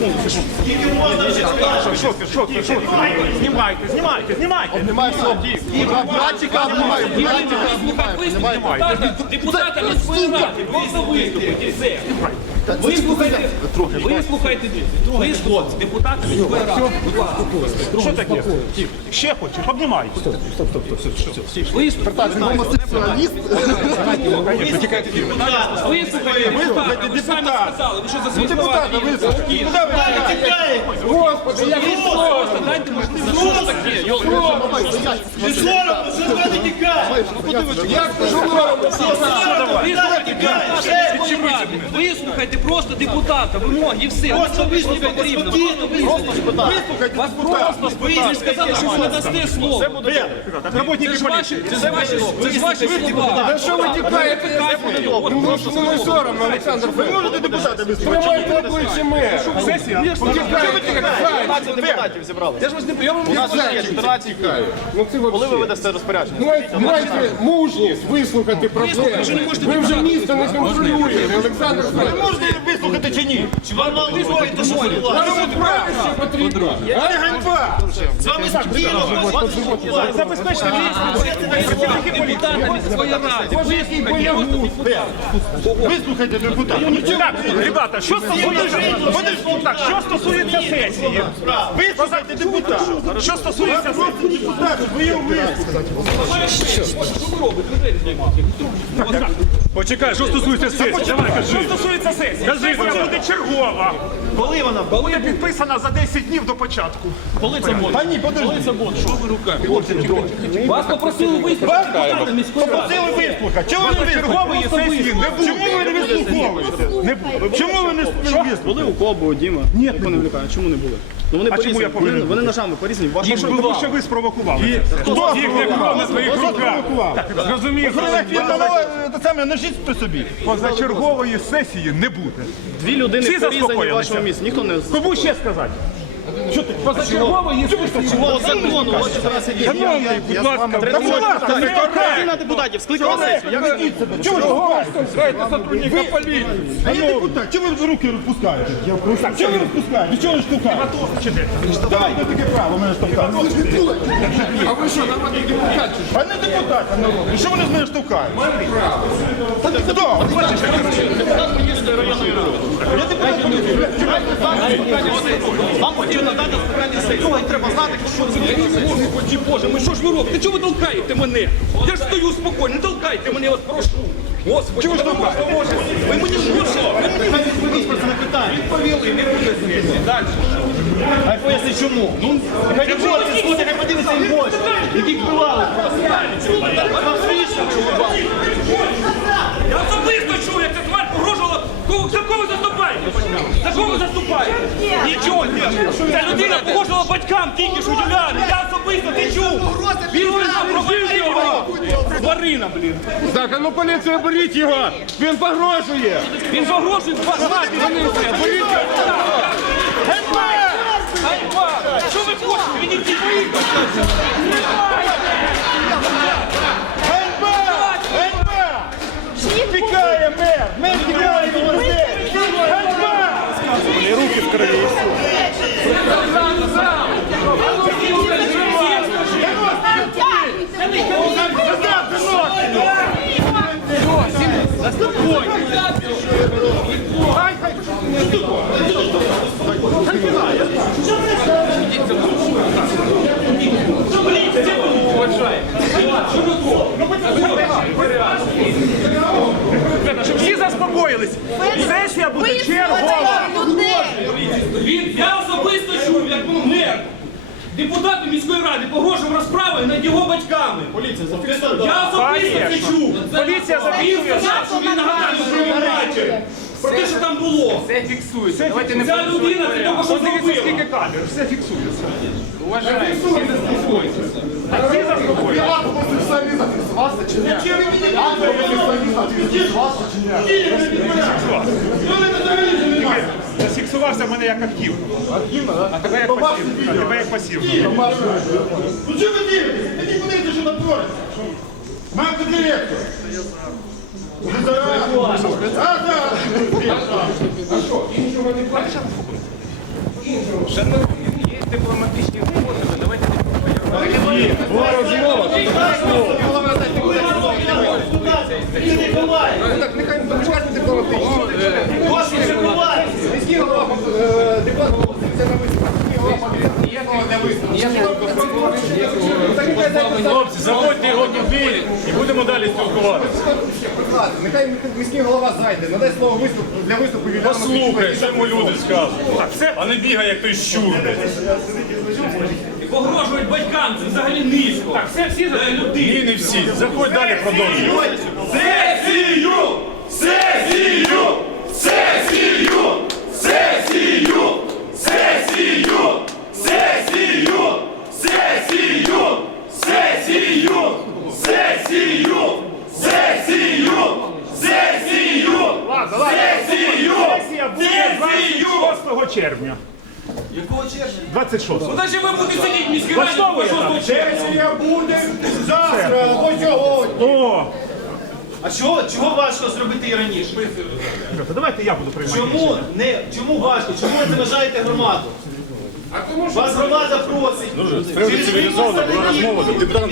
Що, що ти, що ти, що ти? Знімайте, знімайте, знімайте. Немає слов. Братчика обнімаю, братчика обнімаю. Депутата міської ради, просто виступити і все. Вислухайте, вислухайте, вислухайте депутата міської ради. Будь ласка, Що таке? Ще хочеш, обнімай. вислухайте, Так, гомосексуаліст. вислухайте депутата. Ви самі сказали, ви що за свої слова? Господи, як просто, дайте можливість. Що це таке? Вислухайте просто депутата, вимоги і все. Просто вислухайте потрібно. Вислухайте. Вас просто ви сказали, що ви не дасте слово. Це ж ваші, поліції. це ж ваші, це ж ваші слова. Та що ви тікаєте? Ну, ну, ну, не соромно, Олександр Федорович. Можете Тримайте обличчя. Сесія? депутатів зібрали. Я ж вас не я У нас вже є знаю. 14 тікають. Ну Коли ви видасте розпорядження? Давайте, давайте мужність вислухати проблеми. Ви вже місто не контролюєте, Олександр Федорович. Можете вислухати чи ні? Чи вам мало вислухати мої? Вам справи ще потрібно. Це ганьба! З вами спокійно, Забезпечте ради. Вислухайте депутатів. Ребята, що стосується, Так, що стосується сесії? Вислухайте депутата. Що стосується сесії? Депутати, ви його Почекай, що стосується сесії? Давай, кажи. Що стосується сесії? Кажи, вона буде чергова. Коли вона Буде підписана за 10 днів до початку. Коли це буде? Та ні, подожди. Вас попросили депутата міської ради. Попросили вислухати. Чому ви чергової сесії не буде? Чому ви не вислуховуєте? Чому ви не вислуховуєте? Були у Кобу, Діма? Ні, не влікає. Чому не були? Ну вони А чому я повинен Вони, вони бути? ножами порізані. Ваша Їх тому що ви спровокували. Хто їх не кров на своїх руках? Зрозумів. Саме ножіть при собі. Позачергової сесії не буде. Дві людини Всі порізані в заспокоїлися? вашому місці. Ніхто не Кому ще сказати? Що ти? Закону. Шановний, будь ласка, депутатів скликала сесію. Чого ви штовхаєте? сотрудника поліції. А я депутат, чому ви руки розпускаєте? Я просто чому ви розпускаєте? Чого ви штовхаєте? Давайте таке право мене штовхати. А ви що, народний депутат? А не депутат, а народ. І що вони з мене штовхають? Та ти хто? Я депутат поліції. Вам хотів надати спеціальні сесії. І треба знати, що це Господи Боже, ми що ж ви робите? Чого ви толкаєте мене? Я ж стою спокійно, не толкайте мене, я вас прошу. Господи, Чого ж ви толкаєте? Ви мені що? Ви мені відповідь про це на питання. відповіли, не буде сесії. Далі. А поясни чому? Ну, хай не борці, слухай, хай подивиться їм гості, яких вбивали. Вам смішно, що ви ви? За кого ви заступаєте? Нічого, ні. Ця людина погрожувала батькам тільки що Юляни. Я особисто ти чув. Він провели його. Тварина, блін. Так, а ну поліція, беріть його! Він погрожує! Він погрожує. Поліція, беріть його! Ганьба! Що ви хочете? Він іди Ганьба! Ганьба! Тікає мер! Мер тікає! Ганьба! Руки в крові. Щоб всі заспокоїлись. Сесія буде чергова. Він, я особисто чув, як був мер. Депутати міської ради погрожував розправою над його батьками. Поліція Я особисто це чув. Поліція Він зафіксує. сказав, що він нагадав про Про те, що там було. Все фіксується. Давайте не Ця людина це тільки що Подивіться, зробила. скільки камер, все фіксується. Уважаємо, всі заспокоїться. А всі заспокоїться. Акт гомосексуалізм фіксувався чи ні? Акт гомосексуалізм фіксувався чи ні? Зареєструвався в мене як активно. А тебе як пасів? А тебе як пасів. Ну чого ви дивитесь? ти не подивіться, що натвориться. Мати директор. А що, іншого не бачимо? Шановні, є дипломатичні способи, давайте не пропаємо. Розмова, розмова. Хлопці, заводьте його туди і будемо далі спілкуватися. Нехай міський голова зайде, надай слово виступ для виступу Юліану Послухай, що йому люди скажуть. А не бігай, як той щур. Погрожують батькам, це взагалі низько. Так, все, всі за людей. Ні, не всі. Заходь далі, продовжуй. Сесію! Сесію! Сесію! Сесію! Сесію! Сесію! Сесію! Сесію! Сесію! Сесію! Ладно, ладно. Сесію! Сесія буде 26 червня. Якого червня? 26. Ну, значить, ви будете сидіти в міській раді Влаштовує по так? 6 червня. Сесія буде завтра або сьогодні. О, А чого, чого важко зробити і раніше? ребята, давайте я буду приймати. Чому не чому важко? Чому ви заважаєте громаду? Вас громада просить. Це цивілізовано була розмова, депутатам